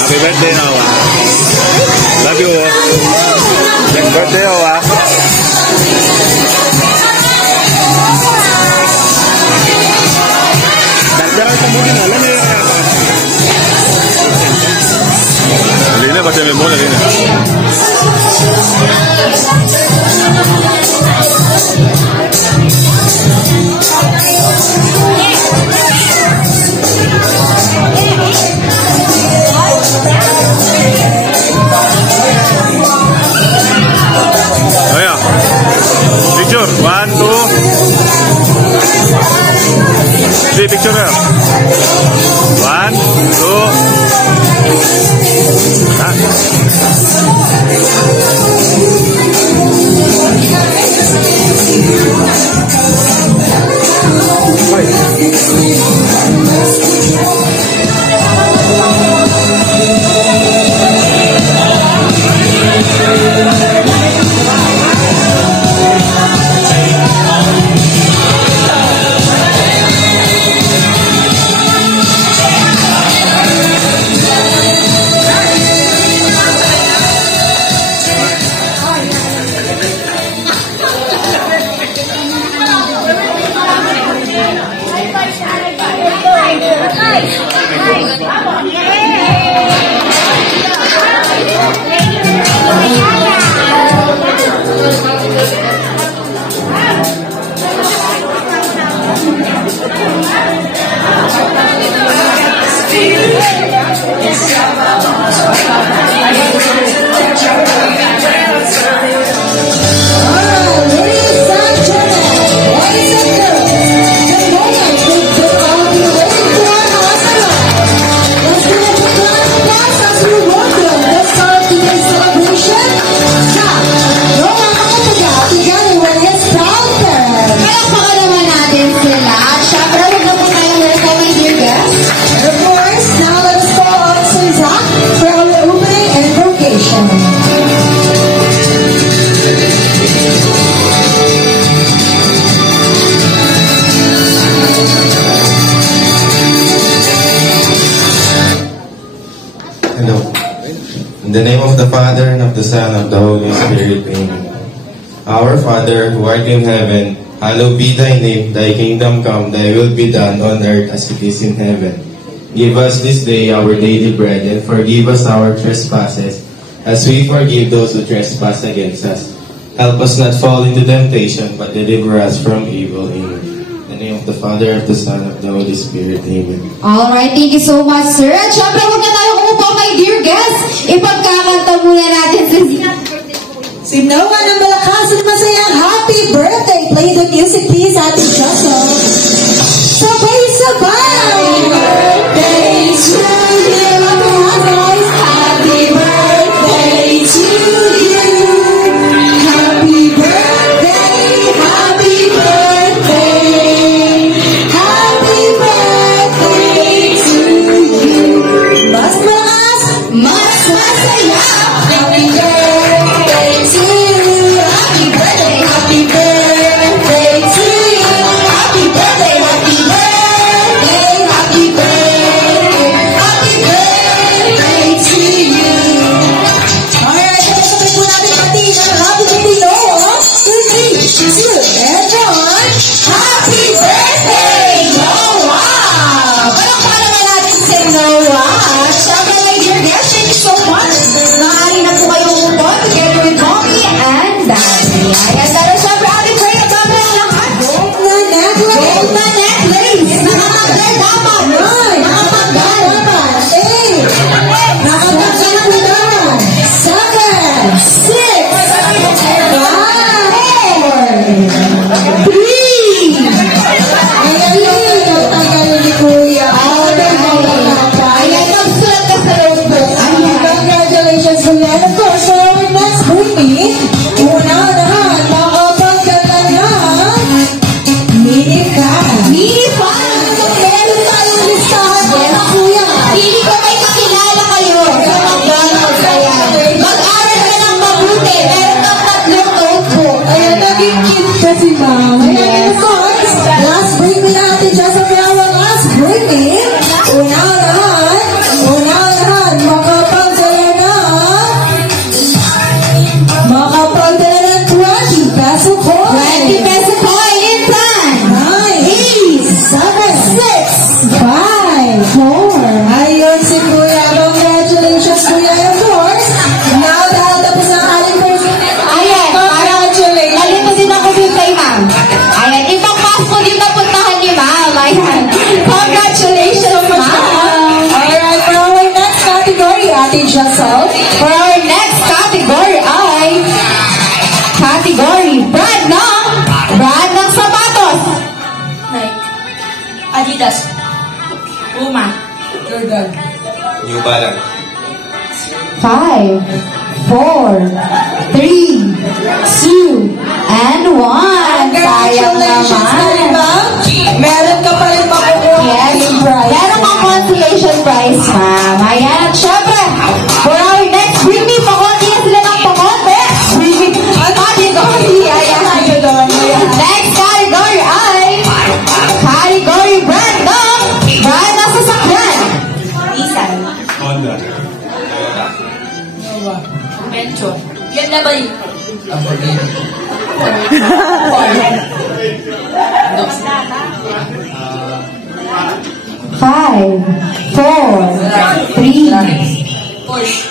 Happy birthday now. Love you. Happy birthday ah. Darjaran kemudian alam ya. Lina baca memori Lina. Oh ya, picture 1, 2, 3 picture ya. 1, In the name of the Father, and of the Son, and of the Holy Spirit, amen. Our Father, who art in heaven, hallowed be thy name. Thy kingdom come, thy will be done on earth as it is in heaven. Give us this day our daily bread, and forgive us our trespasses, as we forgive those who trespass against us. Help us not fall into temptation, but deliver us from evil. Amen. In the name of the Father, of the Son, and of the Holy Spirit. Amen. Alright, thank you so much, sir. At syempre, huwag na tayo umupo, my dear guests. Ipagkakanta muna natin si Noah ng malakas at masayang happy birthday. Play the music, please, Ate Josso. Sabay-sabay! Birthday to you. Happy birthday to you. Happy birthday, happy birthday. Happy birthday to you. Mas malakas, mas masaya. Happy birthday to you. Happy birthday to you. Mini fan! Meron tayong listahan. Yes, kuya. Pili ko may kakilala kayo sa McDonald's. Ayan. Mag-aral ka ng mabuti. Meron kang 3 notebook. Ayan, naging cute kasi, ma'am. Ayan, of course. Last break na natin dyan sa our last break. Unahan, makapagdala ng 20 peso coin. 20 peso coin in time. 9, 8, 7, 6, 5, 4. Ayun si Kuya. Congratulations, Kuya. Of course, now dahil tapos na ang aling first. Ayan, congratulations. Nalito din ako dun kay ma'am. Ayan, ibang fast food yung napuntahan ni ma'am. Ayan. Congratulations, ma'am. Alright, for our next category, Ate Jessel. For our next category ay category brand ng sapatos. Nike, Adidas, Puma, Jordan. New Balance. 5, 4, 3, 2, and 1. Sayang naman. Meron ka pa rin makukuha. Yes, meron kang consolation prize, ma'am. Ayan, syempre, for our next briefly, pakonti na sila ng pakonti. Briefly, category. Ayan. Next category ay category brand ng sasakyan. Nissan, Honda. Venture, BMW, Five, 4, 3. Porsche,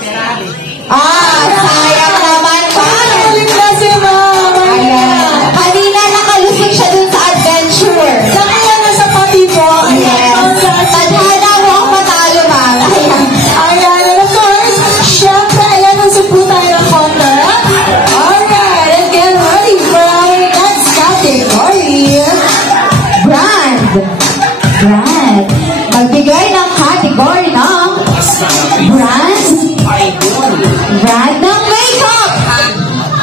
Ferrari. Sayang naman pa. Galing kasi, ma'am. Ayan. Kanina nakalusog siya dun sa adventure. Saka yan nasa pati po. Yes. Tadhana mo ang matalo, ma'am. Ayan. Ayan. And of course, syempre, ayan, usap po tayo ng konta. Alright. And get ready for our next category. Brand. Magbigay ng category ng brand ng makeup.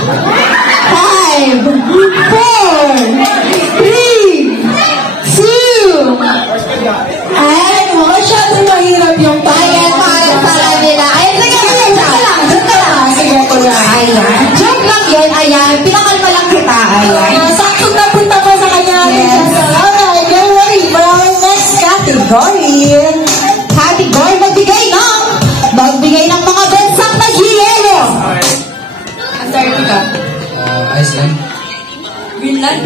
5, 4, 3, 2, and masyadong mahirap yung payan para sa kanila. Ayan, dyan ka lang. Sige ko lang. Ayan. Joke lang yun. Ayan. Pinakalma lang kita. Ayan. Saktong napunta ko sa kanya. Alright, get ready for our next category. Magbigay ng mga bensang nag-yelo. Antarctica, Iceland. Greenland,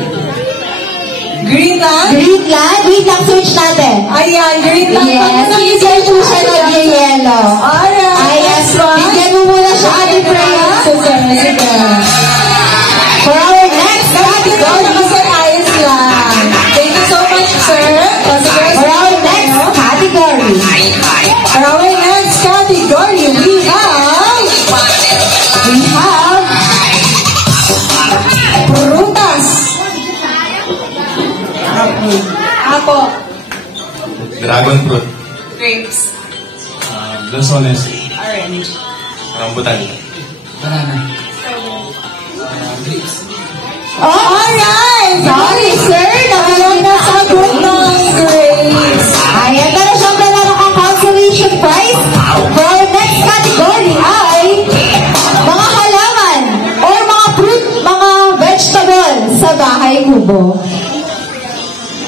Greenland? Wait lang, search natin. Ayan, Greenland. Yes, search mo siya nag-yelo. Alright. Ayan, bigyan mo muna siya, Ate Freya. For our next category, Iceland. Thank you so much, sir. For our next category, we have prutas. Apple, Dragon fruit. grapes, Blasones. orange, Rambutan. Banana. Alright! Sorry, sir. Nawalan na sagot ng grades. Ayan, pero syempre meron kang consolation prize. For our next category ay mga halaman or mga fruit, mga vegetable sa bahay kubo.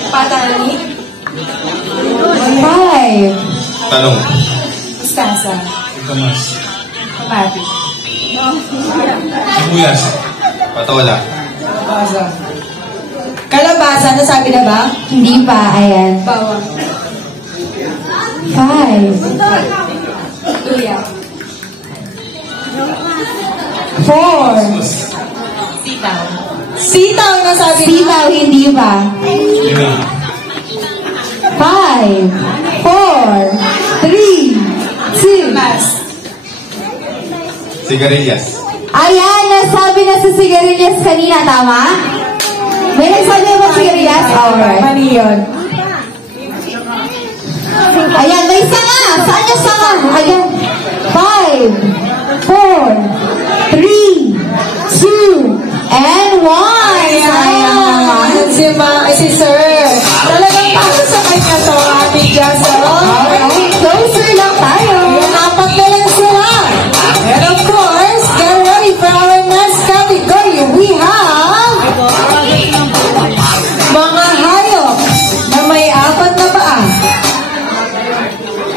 Patarani, 5, Talong. mustasa, Ikamas. kamatis, Sibuyas. Patola. kalabasa, nasabi na ba? Hindi pa, ayan. bawang, 5, luya, 4, sitaw, sitaw, nasabi na. Sitaw, hindi ba? Lima. 5, 4, 3, 2. mas, Sigarilyas. Ayan, nasabi na sa sigarilyas kanina, tama? May nagsabi na sigarilyas? Alright. Mali yun. Ayan, may sanga. Saan yung sanga? Ayan. 5, 4, 3, 2, and 1. Sayang naman. Si si Sir. Talagang para sa kanya to, Ate Jazz. Alright, closer lang tayo. Yung apat na lang sila. And of course, get ready for our next category. We have mga hayop na may apat na paa.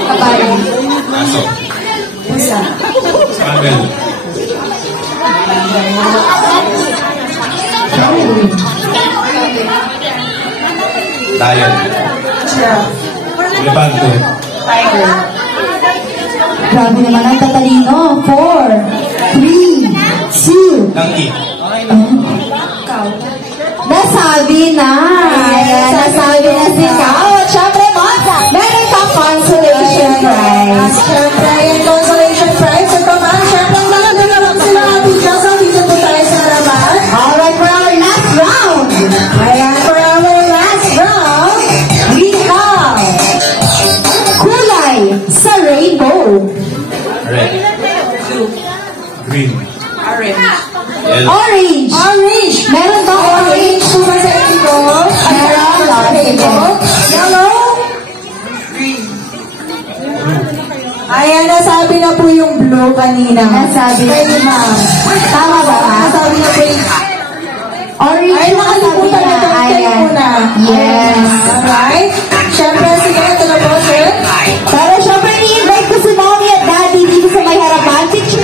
Kabayo. Pusa. Camel. Lion. Elefante. Tiger. Grabe naman ang tatalino. 4, 3, 2. Donkey. Nasabi na. Ayan, nasabi na si Kao. At syempre, meron pang consolation prize. Syempre, yung consolation prize. Ito man, syempre, nakaganap sila Ate Jazz. Dito po tayo sa naman. Alright, for our last round. Ayan, for our last round, we have kulay sa rainbow. Red. Green. Yellow. Orange. Orange. Meron ba orange? Suka sa ito. Meron. Yellow. Ayan, nasabi na po yung blue kanina. Nasabi na. Pwede ma'am. Tama ba? Nasabi na po yung orange. Ay, nakalimutan na ito. Ayan. Yes. Alright. Siyempre, sige, ito na po, sir. Pero siyempre, i-invite ko si mommy at daddy dito sa may harapan. Picture.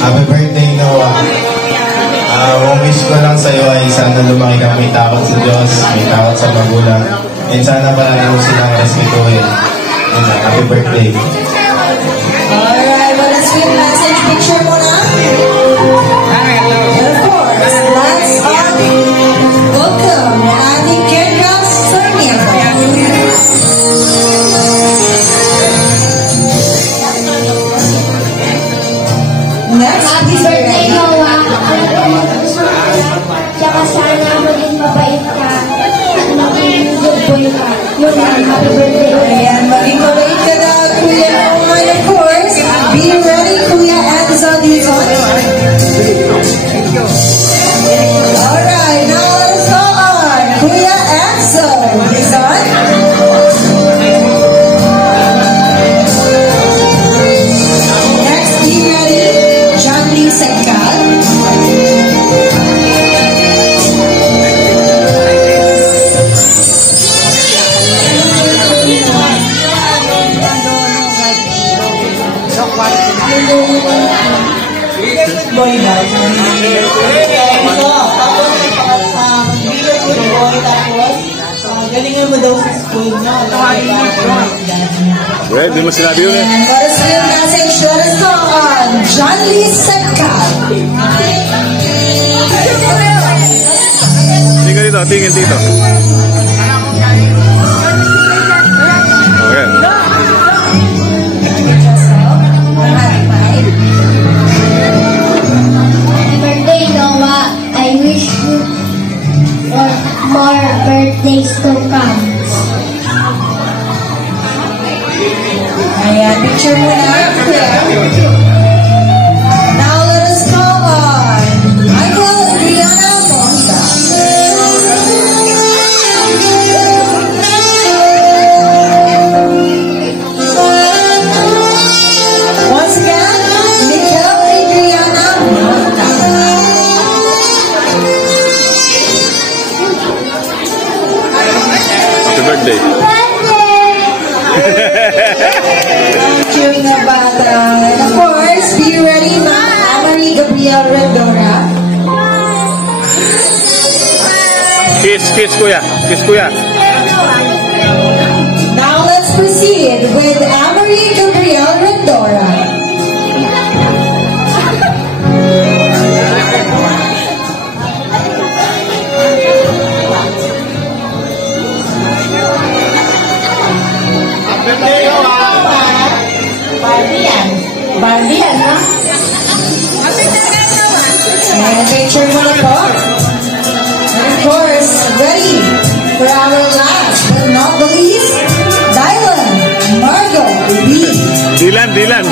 Happy birthday, Noah. Ang wish ko lang sa'yo ay sana lumaki ka may takot sa Diyos, may takot sa magulang, and sana palagi mo silang respetuhin. And happy birthday. Alright, well, let's get message picture muna. And of course, let's welcome Ate Kendra Sarmiento. Happy birthday, Noah. Tsaka sana maging mabait ka. Maging good boy ka. Yun lang, happy birthday. Ayan, maging mabait ka na, Kuya Noah. And of course, be ready, Kuya Enzo dito. Alright, now let's go on. Kuya Enzo. Boy ba? Ito, tapos video good boy, tapos galingan mo daw sa school, no? Well, di mo sinabi yun eh. And what is your message? Let us go on John Lee Secap. Tingin dito, tingin dito. Okay. Birthday, Noah. I wish you more birthdays to come. Ayan, picture mo na. Now let us go on Michael and Rihanna Monta. Once again, Michael and Rihanna Monta. Happy birthday. Cute na bata. And of course, be ready, Marie Gabriel Rendora. Kiss, kiss kuya. Kiss kuya. Now let's proceed with Amory Gabriel Rendora. Barbie yan, ha? And picture mo na po. And of course, ready for our last but not the least, Dylan Margot Lee. Dylan, Dylan.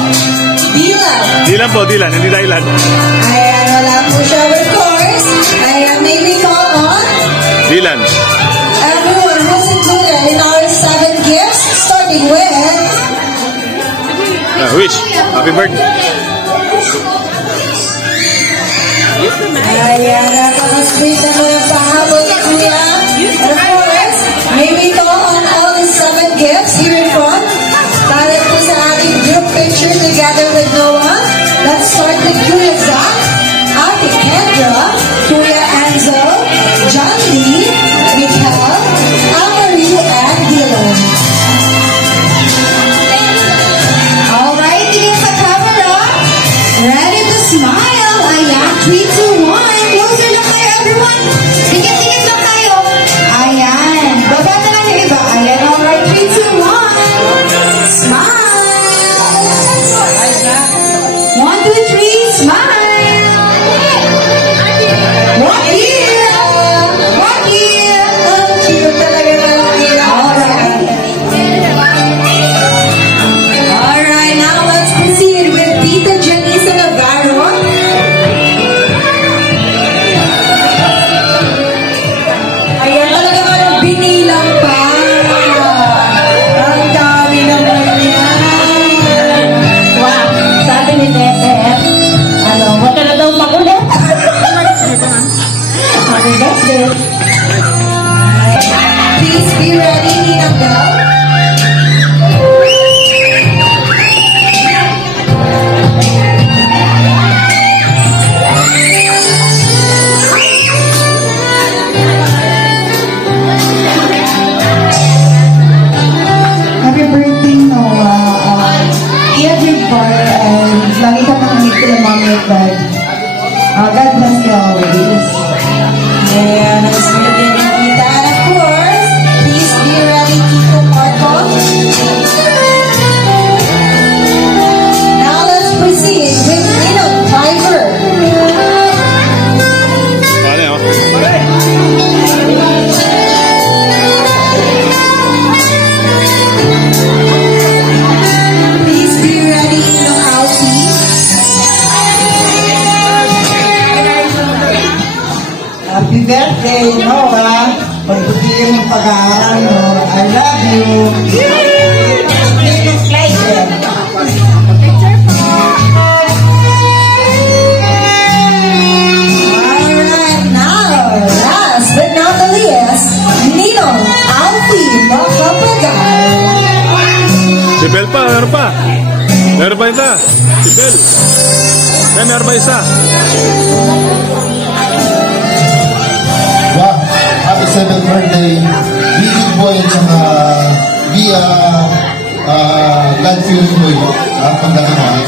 Dylan. Dylan po, Dylan. Hindi Dylan. Ayan, wala po siya. Of course, ayan, may we call on Dylan. everyone who's included in our 7 gifts, starting with Wish. Happy birthday. ayan, napaka-sweet na mga pahabol ni Kuya. And of course, may we call on all the 7 gifts here in front. Para po sa ating group picture together with Noah. Let's start with Kuya Zach, Ate Kendra, Kuya Enzo, John Lee, Mikel, Amory, and Dylan. All right, tingin sa camera. Ready to smile. Ayan, 3, 2, 1. Closer lang kayo, everyone. Tingin-tingin lang kayo. Ayan. Baba na lang yung iba. Ayan, all right. 3, 2, 1. Smile. 1, 2, 3. Smile. One here. One here. Oh, cute talaga na. All right. Alright, now let's proceed with Tita Janisa Navarro. Ayan, talaga parang binilang pa. Ang dami naman yan. Wow, sabi ni Tete, huwag ka na daw makulit. Happy birthday. Please be ready, Ninang Bell. Happy birthday, Noah. Every bar, lagi ka makinig kila mommy at dad. God bless you always. Ayan, ang sweet din ni Tita. And of course, please be ready, Tito Marco. Now let's proceed with Ninong Piper. Paano yun? Please be ready, Ninong Alfie. Happy birthday, Noah. Pagputihin ng pag-aaral mo. I love you. Alright, now, last but not the least, Ninong Alfie Macapagal. Si Bel pa, ano pa? Meron pa isa. Si Bel. Meron pa isa. Yeah, happy 7th birthday, Big Boy at saka Via God-fearing boy. Pagdaka na.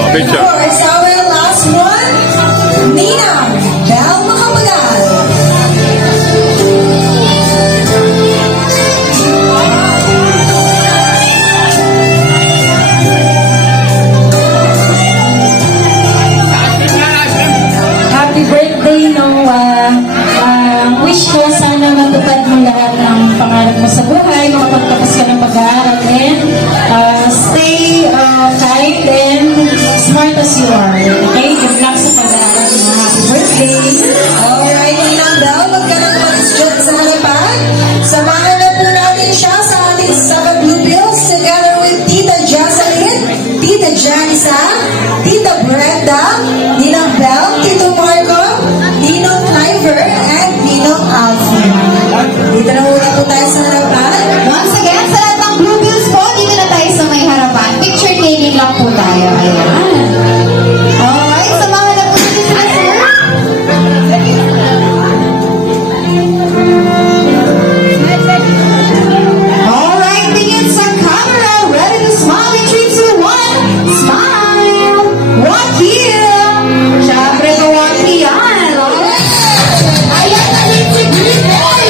Oh, picture. Of course, our last one, Nina Bel Makapagal. Happy birthday, Noah. Wish ko sana matupad mo lahat ng pangarap mo sa buhay, makapagtapos ka ng pag-aaral, and stay kind and smart as you are. Okay? Good luck sa pag-aaral mo. Happy birthday! Alright, Nina Bel, magkano naman dyan sa harapan? Samahan na po natin siya sa ating 7 Blue Bills together with Tita Jocelyn, Tita Janisa, Tita Brenda, Ninang Bel, Tito Marco, Ninong Cliver, and Ninong Alfie. Dito na muna po tayo sa harapan. Once again, sa lahat ng Blue Bills po, dito na tayo sa may harapan. Picture taking lang po tayo. Ayan. Alright, samahan na po natin si Sir. Alright, tingin sa camera. Ready to smile in 3, 2, 1. Smile! One here! Siyempre, kawaki yan. Alright. Ayan na din si Green Bay.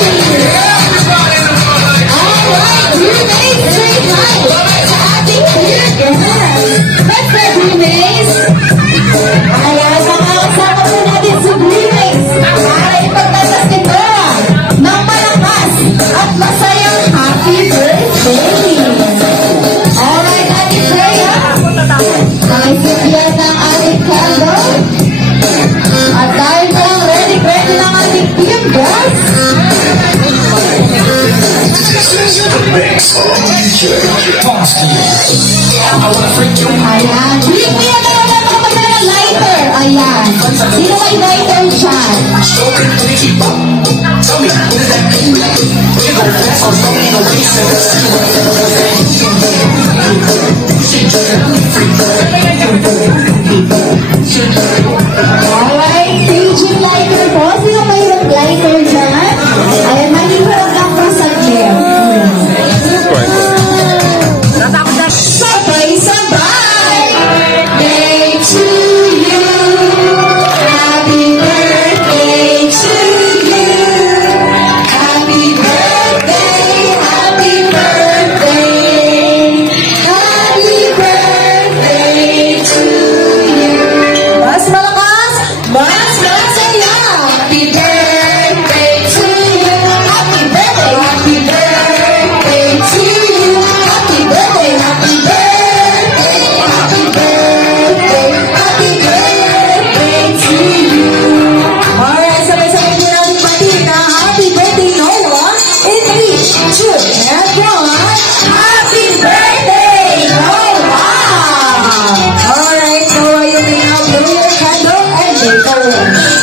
Alright, Green Bay, straight line. Sa ating clear guest. Let's go, Green Bay. Ayan, makakasama po natin si Green Bay. Para ipagtatas nito ng malakas at masayang happy birthday. Alright, ating Freya. Nakisipyan ng ating candle. At dahil lang ready lang ating team, guys. Ayan. Bring me na naman ang mga ng lighter. Ayan. Sino may lighter dyan? Alright. Staging lighter po. Sino may lighter dyan? Ayan. Mahihirap lang po sa gym. Sabay-sabay! Birthday to you! Happy birthday to you! Happy birthday! Happy birthday! Happy birthday to you! Mas malakas, mas Masaya! Happy birthday to you! Happy birthday! Happy birthday to you! Happy birthday! Happy birthday! Happy birthday! Happy birthday to you! Alright, sabay-sabay po natin pati na happy birthday, Noah. In 3, 2, and 1. Happy birthday, Noah! Alright, Noah, you may now blow your candle and make a wish.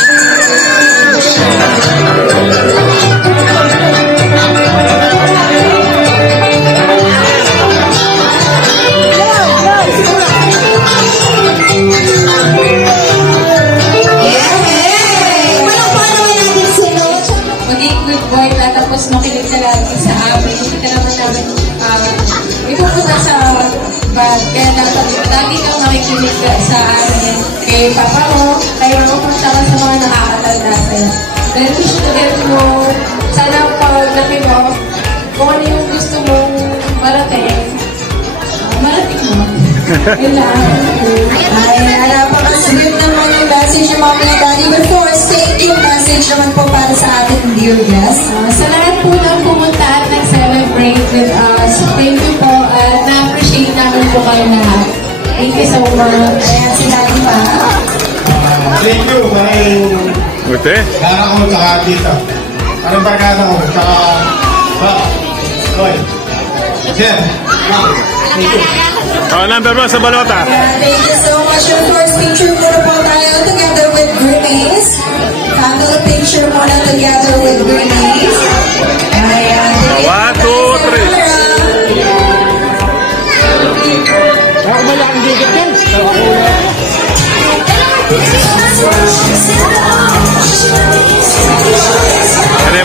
Yay! Malakpan naman natin si Noah. Maging good boy na tapos makinig ka lagi sa amin. Hindi ka naman namin ipupunta sa bag. Kaya dapat lagi kang makikinig sa amin. Kay papa mo, kay mama mo, tsaka sa mga nakakatanda sa'yo. Dahil wish to get mo, sana pag laki mo, kung ano yung gusto mong marating, marating mo. Yun lang. Ay, napaka-sweet naman yung message ng Mommy and Daddy. But first, thank you message naman po para sa ating dear guest. Sa lahat po na pumunta at nag-celebrate with us, thank you po at na-appreciate namin po kayo lahat. Thank you so much. Ayan, si Daddy pa. Thank you, maraming Buti. Kara ko tsaka dito. Anong barkada ko? Tsaka... Boy. Jen. Thank you. Oh, number 1 sa balota. Thank you so much. Of course, picture muna po tayo together with Bernice. Family picture muna together with Bernice. Ayan. 1, 2, 3.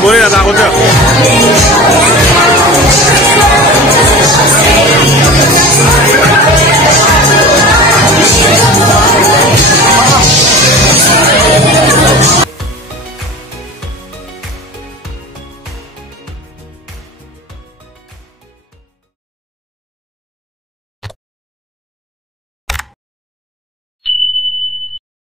Boleh, natakot siya.